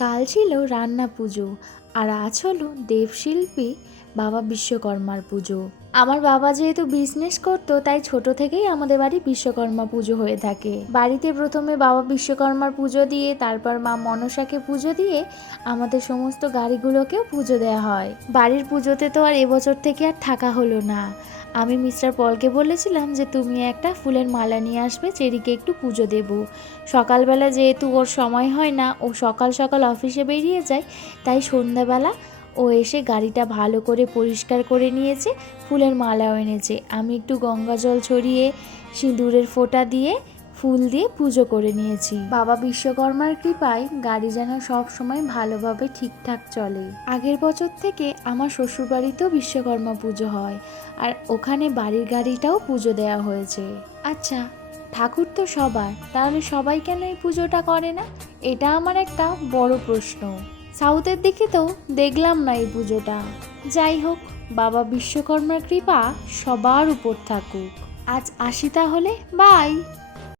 কাল ছিল রান্না পুজো আর আজ হলো দেবশিল্পী বাবা বিশ্বকর্মার পুজো। আমার বাবা যেহেতু বিজনেস করতো তাই ছোট থেকেই আমাদের বাড়ি বিশ্বকর্মা পুজো হয়ে থাকে। বাড়িতে প্রথমে বাবা বিশ্বকর্মার পুজো দিয়ে তারপর মা মনসাকে পুজো দিয়ে আমাদের সমস্ত গাড়িগুলোকেও পুজো দেওয়া হয়। বাড়ির পুজোতে তো আর এবছর থেকে আর থাকা হলো না। আমি মিস্টার পলকে বলেছিলাম যে তুমি একটা ফুলের মালা নিয়ে আসবে, চেরিকে একটু পুজো দেব। সকালবেলা যেহেতু ওর সময় হয় না, ও সকাল সকাল অফিসে বেরিয়ে যায়, তাই সন্ধ্যাবেলা ও এসে গাড়িটা ভালো করে পরিষ্কার করে নিয়েছে, ফুলের মালাও এনেছে। আমি একটু গঙ্গা জল ছড়িয়ে সিঁদুরের ফোঁটা দিয়ে ফুল দিয়ে পুজো করে নিয়েছি। বাবা বিশ্বকর্মার কৃপায় গাড়ি যেন সব সময় ভালোভাবে ঠিকঠাক চলে। আগের বছর থেকে আমার শ্বশুরবাড়িতেও বিশ্বকর্মা পুজো হয়, আর ওখানে বাড়ির গাড়িটাও পুজো দেওয়া হয়েছে। আচ্ছা, ঠাকুর তো সবার, তাহলে সবাই কেন এই পুজোটা করে না? এটা আমার একটা বড় প্রশ্ন। সাউথের দিকে তো দেখলাম না এই পুজোটা। যাই হোক, বাবা বিশ্বকর্মার কৃপা সবার উপর থাকুক। আজ আসি তাহলে, বাই।